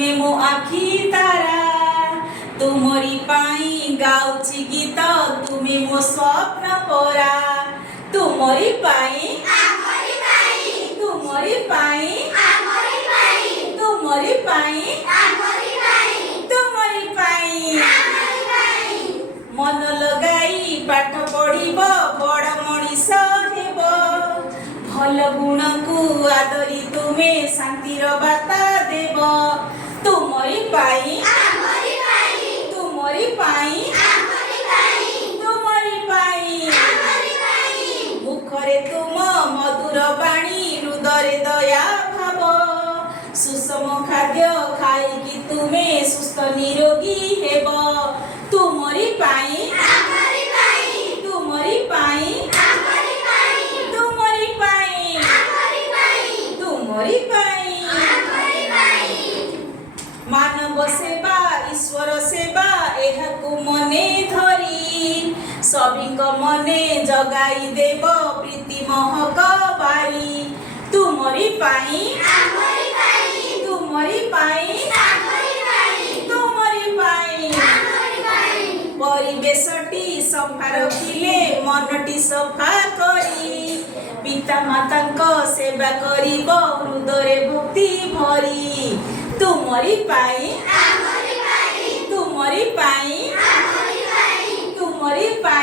तुमे मो आखि तारा तुमरी पाई गाउची गीत तुमे मो स्वप्न परा तुमरी पाई तुमरी पाई तुमरी पाई तुमरी पाई मन लगाई पाठ पढ़िब बड़ मनीष हेब भल गुण को आदरी तुमे शांतिर बाता देव तुमरी पाई तुमरी पाई तुमरी पाई मुखरे तुम मधुर बाणी हृदय दया भाव सुषम खाद्य खाई तुमे सुस्थ निरोगी हेब तुमरी पाई तुमरी पाई तुमरी पाई तुमरी पाई मानव सेवा ईश्वर सेवा एहाकु मने धरी सभिंक मने जगाई देव प्रीति महक बारी तुमरी पाई तुमरी पाई तुमरी पाई परिवेशटी सफा रखिले मनटी सफा करी पिता मातांक सेवा करिब हृदय भक्ति भरी तुमरी पाई तुमरी पाई तुमरी पाई